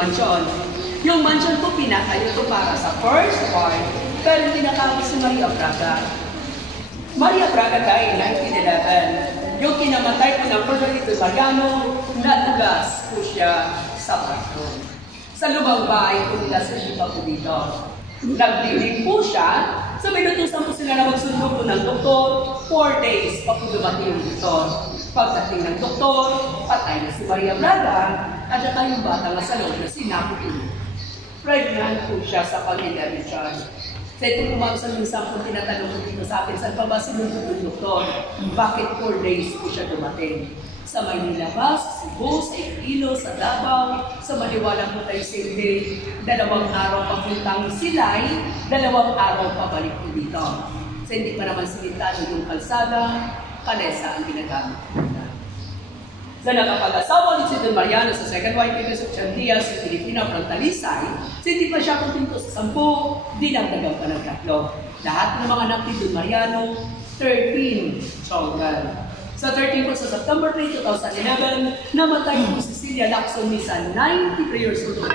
Mansion. Yung mansion po pinatayo ito para sa first wife, pero hindi nakawin si Maria Braga. Maria Braga dahil 1911, yung kinamatay po ng Ferdinand Mariano, natugas po siya sa barko. Sa lubang bahay po nila sa Lipa po dito. Nagliling po siya, so may nutusan po sila na magsundo po ng doktor, 4 days pa po dumating yung doktor. Pagdating ng doktor, patay na si Maria Braga, at saka yung bata nga sa loob na sinapo po. Pregnant po siya sa pamilya ni Richard. Sa ito po sa minsan po tinatanong po dito sa akin, saan pa ba sinundo ng doktor? Bakit 4 days po siya dumating? Sa Maynila ba, sa Cebu, sa Iloilo, sa Davao, sa Maliwalang po tayo Silde, 2 araw papuntang Silay, 2 araw pabalik po dito. So hindi pa naman silitado yung kalsada, kalesa ang ginagamit nila. Sa nakapag-asawa ni si Don Mariano sa second wife ni Joseph Chandia sa Pilipina from Talisay, hindi pa siya kumpinto sa 10, dinagdagan pa ng 3. Lahat ng mga anak ni Don Mariano, 13 children. Sa 13 po sa September 3, 2011, namatay po si Cecilia Lacson Misa, 93 years old.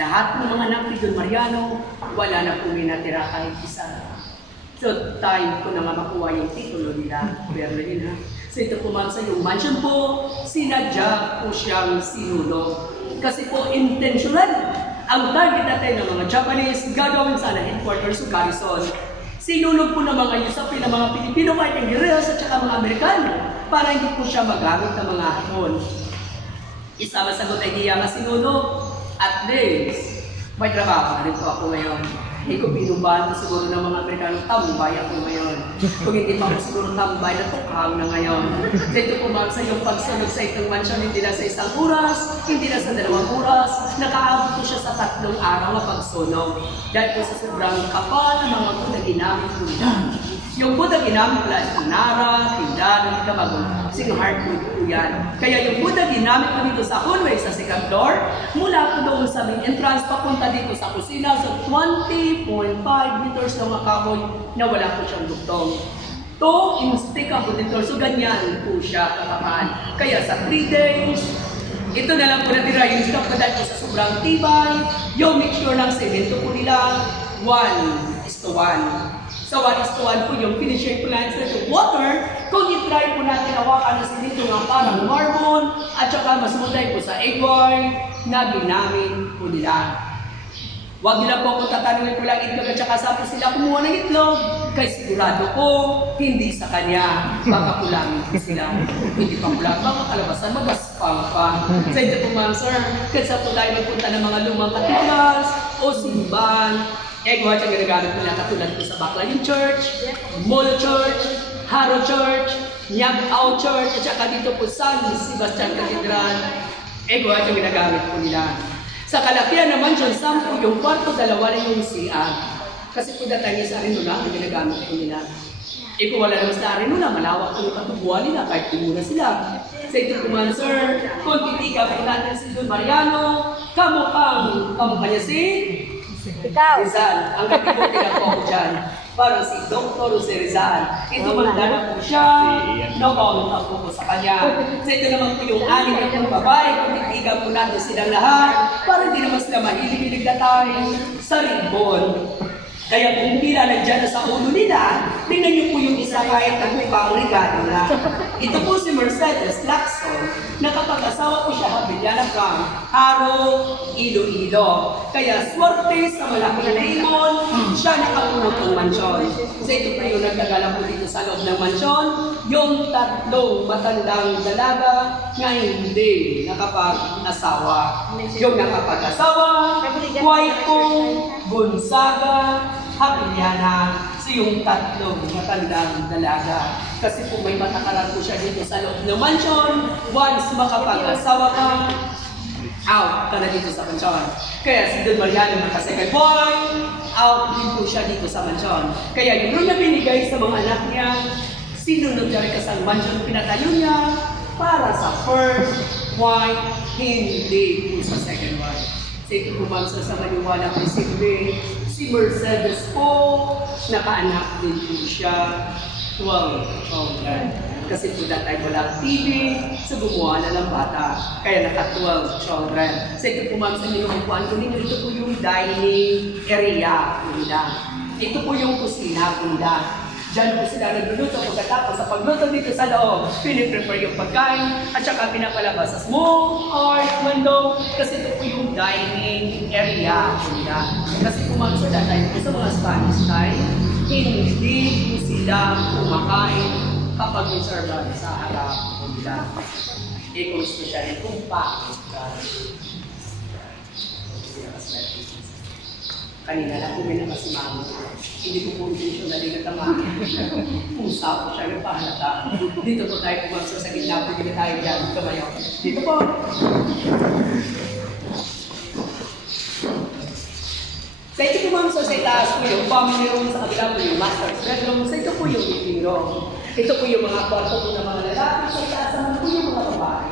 Lahat ng mga anak ni Don Mariano, wala na po may natira kahit isa. So, time ko na makuha yung titulo nila. Berlin, ha? So, ito po sa yung mansion po, sinadya po siyang sinulo. Kasi po, intentional. Ang target natin ng mga Japanese, gagawin sana headquarters o garrison. Sinulog po ng mga Yusapin ng mga Pilipino, fighting guerrillas at saka mga Amerikano para hindi po siya magamit ng mga Hapon. Isa masagot ay diya sinulog. At least, may trabaho na rin po ako ngayon. Hindi ko pinubahan siguro ng mga Amerikano, tambay ako ngayon. Kung hindi pa ako siguro tambay, natukhang na ngayon. Dito po sa iyong pagsunod sa itong mansion, hindi na sa 1 oras, hindi na sa 2 oras, nakaabot po siya sa 3 araw na pagsunog. Dahil po sa sobrang kapal ng mga Buddha ginamit po nila. Yung Buddha ginamit nila sa Nara, Tindahan, hindi ka sing hardwood po yan. Kaya yung Buddha ginamit po dito sa hallway sa 2nd floor, mula po doon sa main entrance, papunta dito sa kusina, sa 20.5 meters ng kahoy na wala po siyang duktong. To, in-stick po dito. So, ganyan po siya kakapaan. Kaya sa 3 days, ito na lang po natira yung stock na dahil po sa sobrang tibay, yung mixture ng semento po nila, 1:1. So 1:1 po yung finishing plants na yung water. Kung i-try po natin hawakan na semento nga parang marble, at saka mas muday po sa egg white na ginamit po nila. Huwag nila po kung tatanungin ko lang itlog at saka saan po sila kumuha ng itlog. Kaya sigurado po, hindi sa kanya. Baka kulangin po sila. Hindi pa kulang. Baka kalabasan, magaspang pa. Sa ito po ma'am sir, kasi po tayo magpunta ng mga lumang katedrals o simbahan. Egg white ang ginagamit po niya katulad po sa Baclayan Church, Molo Church, Haro Church, Nyag-Ao Church, at saka dito po San Sebastian Cathedral. Egg white ang ginagamit po nila. Sa kalakihan naman dyan, 10 yung kwarto, 2 na yung CR. Kasi po datangin sa Arinula, ang ginagamit po nila. E kung wala naman sa Arinula, malawak po yung katubuan nila, kahit tumuna sila. Sa ito po man, sir, kung titika po natin si Don Mariano, kamukha niya si Ikaw. Rizal. Ang kapit po ako dyan. Parang si Dr. Jose Rizal. Ito magdala po siya. No-comment ako po sa kanya. So ito naman po yung 6 na yung babae. Kung titigan po natin silang lahat, para hindi naman sila mahilig-hilig na tayo sa ribbon. Kaya kung hindi na nandiyan na sa ulo nila, tingnan niyo po yung isa kahit nagpupang regalo na. Ito po si Mercedes Lacson, nakapag-asawa po siya Habilyana from Haro, Iloilo. Kaya swerte sa malaking limon, siya nakapunod ng mansyon. So ito po yung nagdagala po dito sa loob ng mansyon, yung 3 matandang dalaga na hindi nakapag-asawa. Yung nakapag-asawa, Kwaiko, Gonzaga, Habilyana, so yung 3 matandang dalaga. Kasi po may matakaran po siya dito sa loob ng mansyon. Once makapag-asawa ka, out ka na dito sa mansyon. Kaya si Don Mariano magka-second boy, out din po siya dito sa mansyon. Kaya yung na binigay sa mga anak niya, sinunod niya rin kasang mansyon pinatayo niya para sa first wife, hindi po sa second wife. So ito po ma'am sa Maliwalang Silde, si Mercedes po, nakaanak din po siya, 12 children. Kasi po that time walang TV, so gumawa na lang bata. Kaya naka-12 children. So ito po ma'am sa inyo yung kuhan ko ninyo, ito po yung dining area po nila. Ito po yung kusina po nila. Diyan po sila nagluluto pagkatapos sa pagluto dito sa loob, piniprepare yung pagkain at saka pinapalabas sa small art window kasi ito po yung dining area po nila. Kasi kung magsulat tayo po sa mga Spanish time, hindi po sila kumakain kapag may servan sa harap po nila. Kung especially kung pa. Kanina lang po may nakasimama. Hindi ko po intentionally natamahan. Pusa po siya yung pahalata. Dito po tayo pumasok sa gitna po. Dito tayo dyan. Kamayo. Dito po. Sa ito po ma'am, sa itaas po yung family room, sa kabila po yung master's bedroom. Sa ito po yung living room. Ito po yung mga kwarto po ng mga lalaki. Sa itaas naman po yung mga babae.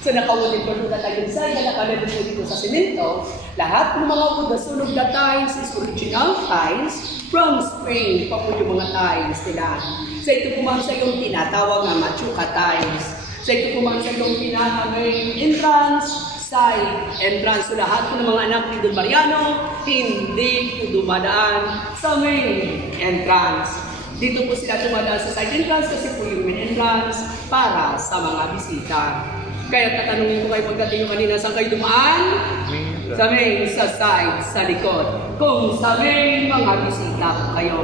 So nakawunin po na tayo sa na nakalagay po dito sa simento. Lahat ng mga wood na sunog na tiles is original tiles from Spain pa po yung mga tiles nila. So ito po ma'am sa yung tinatawag na machuca tiles. So ito po ma'am sa yung pinaka-main entrance, side entrance. So lahat po ng mga anak ni Don Mariano hindi po dumadaan sa main entrance. Dito po sila dumadaan sa side entrance kasi po yung main entrance para sa mga bisita. Kaya tatanungin ko kayo pagdating yung kanina, saan kayo dumaan? Sa main, sa side, sa likod. Kung sa main, mga bisita po kayo.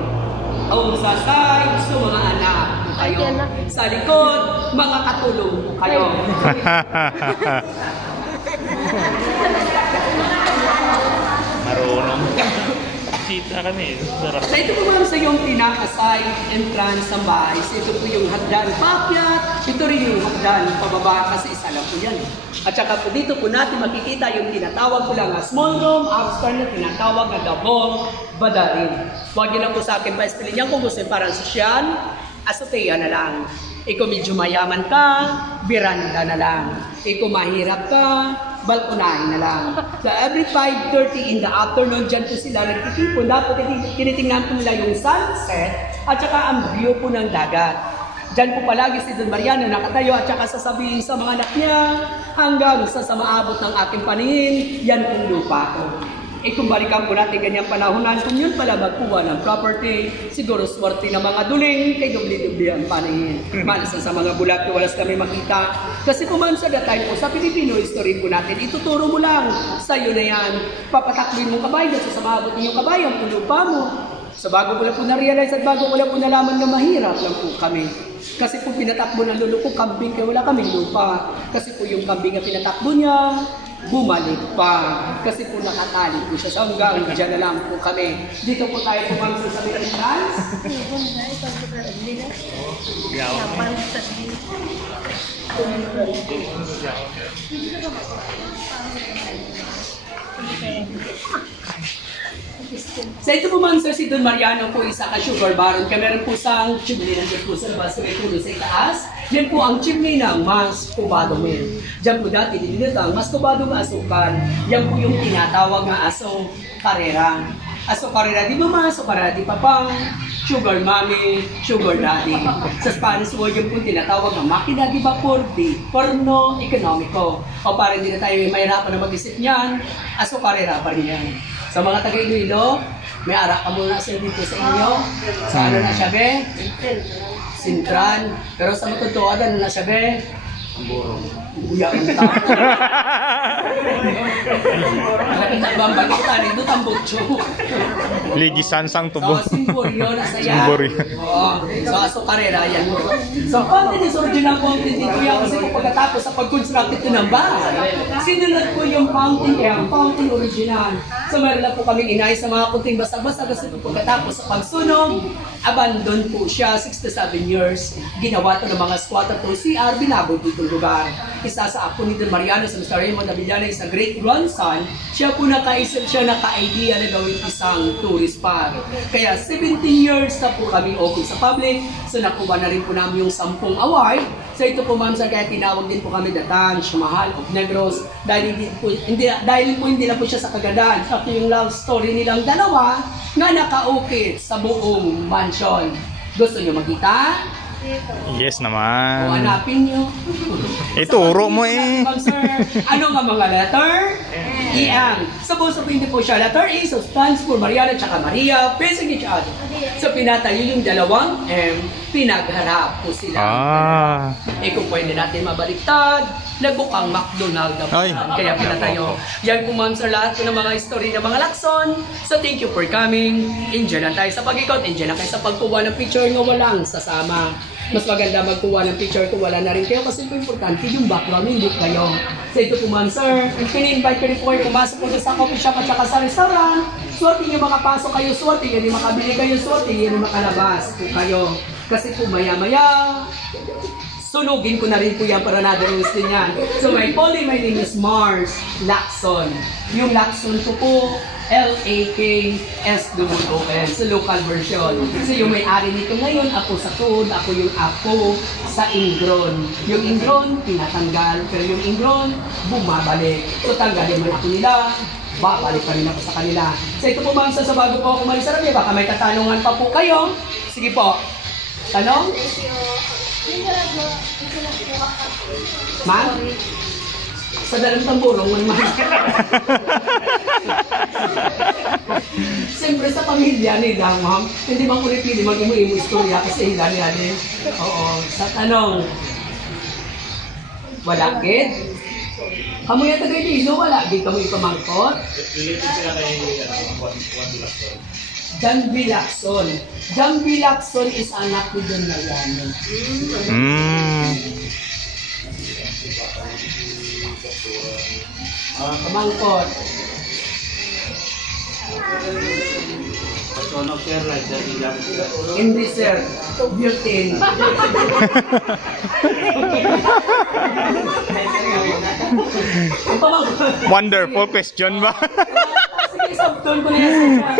Kung sa side, sa mga anak po kayo. Sa likod, mga katulong po kayo. Marunong. Kita kami. Sarap. So ito po ma'am sa yung pinaka-side entrance ng bahay. So ito po yung hagdan paakyat. Ito rin yung hagdan pababa kasi isa lang po yan. At saka po dito po natin makikita yung tinatawag ko lang na small room, upstairs na tinatawag na double badarin. Huwag yun lang po sa akin pa estilin yan kung gusto yung parang sosyal, azotea na lang. Ikaw medyo mayaman ka, biranda na lang. Ikaw mahirap ka, balkonahin na lang. So every 5:30 in the afternoon, dyan po sila nagtitipon. Dapat tinitingnan po nila yung sunset at saka ang view po ng dagat. Dyan po palagi si Don Mariano nakatayo at saka sasabihin sa mga anak niya hanggang sa maabot ng aking paningin, yan pong lupa ko. Kung balikan po natin ganyang panahonan, kung yun pala magkuha ng property, siguro swerte ng mga duling, kay dubli-dubli ang paningin. Manasa sa mga bulat na walas kami makita. Kasi kung man sa datay po, sa Pilipino history po natin, ituturo mo lang, sa'yo na yan. Papatakbin mo kabayo, sa maabot niyo kabayo, ang lupa mo. So bago ko lang po na-realize at bago ko lang po nalaman na mahirap lang po kami. Kasi po pinatakbo ng lolo ko, kambing, kaya wala kaming lupa. Kasi po yung kambing na pinatakbo niya, bumalik pa. Kasi po nakatali po siya. So hanggang dyan na lang po kami. Dito po tayo pumangso sa Pilipinas. So ito po man si Don Mariano po isa ka sugar baron. Kaya meron po isang chimney nandiyan po sa labas. May puno sa itaas. Yan po ang chimney ng Mas Cubado Mill. Diyan po dati dinilit ang Mas Cubado ng asukal. Yan po yung tinatawag na aso karera. Aso karera di ba mas? Aso karera di papang. Sugar mommy, sugar daddy. Sa Spanish word yung po tinatawag na makina di vapor di porno economico. O parang hindi na tayo mahirapan na mag-isip niyan, aso karera pa rin yan. Sa mga taga-Iloilo, may arak ka muna sir dito sa inyo. Sa ano na siya be? Sintran. Pero sa matutuwa, ano na siya be? Amborong. Uya ang tao. Malapit na ibang bagita dito, tambutso. Ligisan sang tubo. So, simboryo na sa yan. Oo. So, aso karera yan. So, content is original content dito yan. Kasi kung pagkatapos sa pag-construct ito ng bahay, sinunod po yung fountain kaya ang fountain original. So, meron na po kami inay sa mga kunting basa-basa kasi kung pagkatapos sa pagsunog, abandon po siya, 6 to 7 years. Ginawa to ng mga squatter to CR, binabog dito lugar. Isa sa ako ni Don Mariano sa Mr. Raymond Avellana is a great grandson. Siya po naka-isip siya, naka-idea na gawin isang tourist park. Kaya 17 years na po kami open sa public. So nakuha na rin po namin yung 10 award. So ito po ma'am sa kaya tinawag din po kami The Tanch Mahal of Negros. Dahil hindi lang po siya sa kagandahan. Sa yung love story nilang dalawa na nakaukit sa buong mansion. Gusto nyo makita? Yes O, naman. hanapin nyo. Ituro mo eh. Ma'am sir, ano nga mga letter? Iyang. Suppose po hindi po siya letter A, so stands for Mariana tsaka Maria facing each other. So pinatayo yung dalawang M, pinagharap po sila. Eh kung pwede natin mabaliktad, nagbukang McDonald na po. Ay. Kaya pinatayo. Yan po ma'am sir, lahat po ng mga story ng mga lakson. So thank you for coming. Enjoy lang tayo sa pag-ikot. Enjoy lang kayo sa pagkuha ng picture nga walang sasama. Mas maganda magkuha ng picture kung wala na rin kayo kasi po importante yung background, hindi kayo. So ito po ma'am sir, pini-invite ko rin po kayo pumasok po sa coffee shop at saka sa restaurant. Swerte nyo makapasok kayo, swerte nyo makabili kayo, swerte nyo makalabas po kayo. Kasi po maya-maya, sunugin ko na rin po yan para na-dose din yan. So my name is Mars Lacson. Yung Lacson ko po, L-A-K-S-O-O-N sa local version. So yung may-ari nito ngayon, ako sa Toad, ako yung ako sa Ingron. Yung Ingron, tinatanggal, pero yung Ingron, bumabalik. So tanggalin mo ako nila, babalik pa rin ako sa kanila. So ito po ma'am, sa bago po ako umalis sa Rabia, baka may katanungan pa po kayo. Sige po. Tanong? Ma'am? Sa dalang tamburong, man. Siyempre sa pamilya nila, ma'am, hindi man ko pili mag-imo-imo istorya kasi hila nila din. Oo. Sa tanong, wala gid? Kamu yung tagay dito, wala gid kamu ipamangkot? John B. Lacson. John B. Lacson is anak ni Don Mariano. Pamangkot. Hindi sir, butane. Wonderful question ba? Sige, sabton ko na yan sa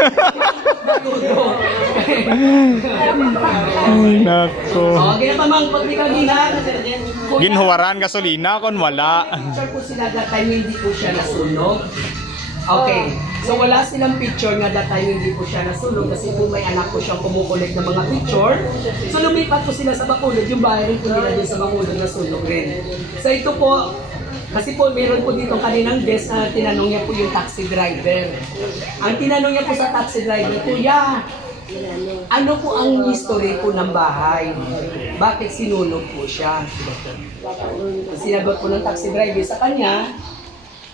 Ay, nako. Okay na pamangkot ni kanina. Ginhuwaran gasolina kon wala. Picture po sila that time hindi po siya nasunog. Okay. So wala silang picture nga that time hindi po siya nasunog kasi po may anak po siyang kumukulit ng mga picture. So lumipat po sila sa Bacolod. Yung bahay rin po nila din sa Bacolod nasunog rin. So ito po, kasi po meron po dito kaninang guest na tinanong niya po yung taxi driver. Ang tinanong niya po sa taxi driver, Kuya, ano po ang history po ng bahay? Bakit sinunog po siya? Sinagot po ng taxi driver sa kanya,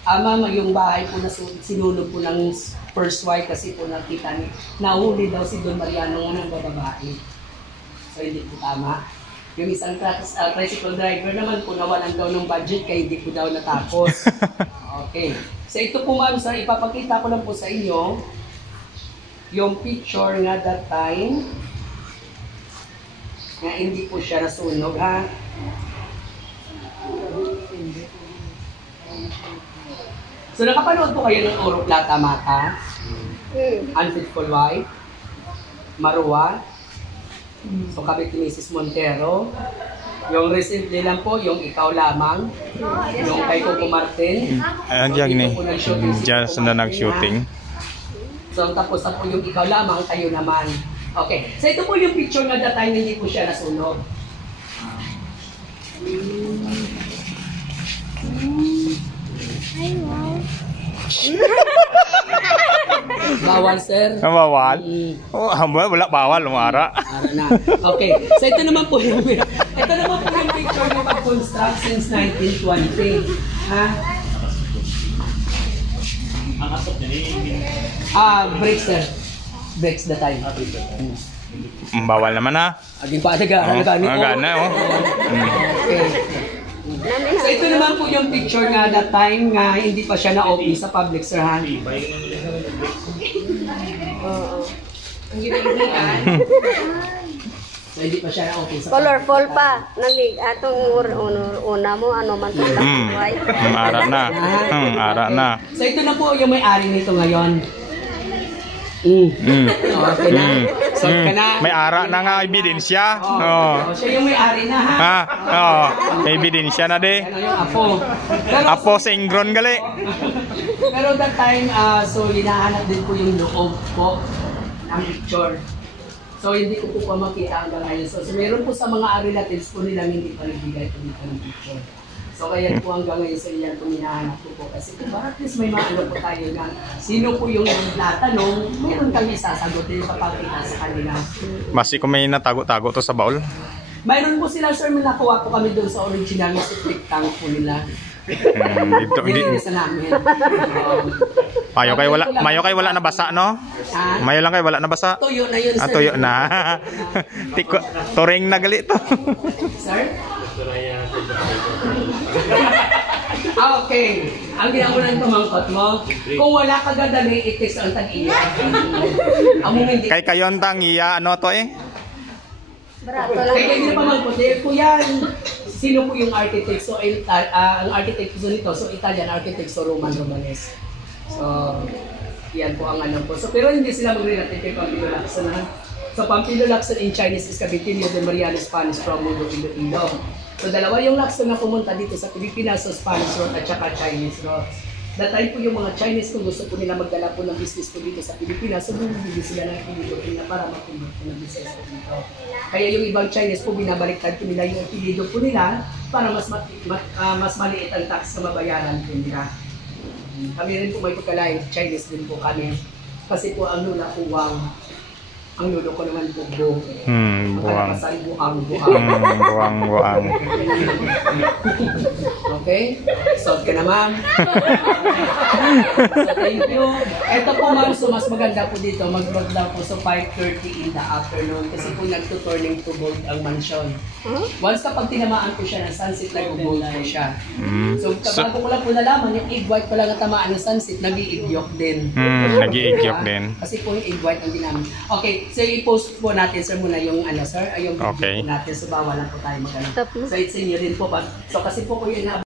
Ma'am, yung bahay po na sinunog po ng first wife kasi po nakita ni nahuli daw si Don Mariano nga ng babae. So hindi po tama. Yung isang tricycle driver naman po nawalan daw ng budget kaya hindi po daw natapos. Okay. So ito po ma'am, sir, ipapakita ko lang po sa inyo yung picture nga that time na hindi po siya nasunog ha. So nakapanood po kayo ng Oro Plata Mata, Unfaithful Wife, Marua, so kabit ni Mrs. Montero, yung recently lang po, yung Ikaw Lamang, yung kay Coco Martin. Ayan dyan ni, dyan na nag-shooting. So tapos na po yung Ikaw Lamang, Kayo Naman. Okay, so ito po yung picture na that time hindi po siya nasunog. Ay, wow. Bawal, sir. Bawal? Oh, wala bawal, umara. Na. Okay, so ito naman po yung picture na pag-construct since 1920. Ha? Breaks, sir. Breaks the time. Bawal naman ha. Aging pa, Gana, oh. Okay. So ito naman po yung picture nga that time nga hindi pa siya na-open sa public, sir, ha? Ang ginagawa. So hindi pa siya na-open sa public. Colorful pa. Nalig atong una mo ano man to buhay. Ara na. Ara na. So ito na po yung may-ari nito ngayon. Okay na. So ka na. May ara na nga ebidensya. Oh. Siya yung may-ari na, ha? Ha? Oo. May ebidensya na de. Ano yung apo. Apo sa Ingron gali. Pero that time, so hinahanap din po yung loob po ng picture. So hindi ko po pa makita hanggang ngayon. So meron po sa mga relatives po nilang hindi pa nagbigay po dito ng picture. So kaya po hanggang ngayon sa iyan po hinahanap ko po. Kasi kung at least may maano po tayo na sino po yung natanong, meron kami sasagot din papakita sa kanila. Basi kung may natago-tago to sa baul. Mayroon po sila, sir, may nakuha po kami doon sa original na septic tank po nila. Dito, Nilinisan namin. mayo kay wala na basa, no? Mayo lang kay wala na basa. Tuyo na yun, sir. Tuyo na. Turing na gali to. Sir? Okay. Ang ginawa ng pamangkot mo, kung wala ka gadali, itis ang tag-iya. Kay kayon tang iya ano to eh? Barato lang. Kaya hindi na pamangkot. Kuya, sino po yung architect? So, ang architect po nito, so Italian architect, so Romanes. So, yan po ang ano po. So, pero hindi sila mag-relative kay Pampilo Lacson. So, Pampilo Lacson in Chinese is Cabitilio de Mariano Spanish from Mundo Iloilo. So, dalawa yung Lacson na pumunta dito sa Pilipinas, so Spanish road at saka Chinese road. That time po yung mga Chinese kung gusto po nila magdala po ng business po dito sa Pilipinas, so bumibili sila ng apelido nila para mag-convert po ng business po dito. Kaya yung ibang Chinese po, binabaliktad po nila yung apelido po nila para mas maliit ang tax na mabayaran po nila. Kami rin po may pagkalain, Chinese din po kami. Kasi po ang lula po Wang. Ang lulo ko naman po Bo. Buang. Buang. Okay? Solve ka na, ma'am. So, thank you. Ito po, ma'am, so mas maganda po dito. Mag-load daw po sa 5:30 in the afternoon kasi po nagtuturning to gold ang mansion. Once kapag tinamaan po siya ng sunset, nag-gold po siya. So, bago ko lang po nalaman, yung egg white pala natamaan ng sunset, nag-i-igyok din. Nag-i-igyok din. Kasi po yung egg white ang ginamit. Okay, so i-post po natin, sir, muna yung ano, sir, yung video Okay. po natin. So, bawal lang po tayo mag-ano. Tapos? So, it's inyo din po ba? So, kasi po yun na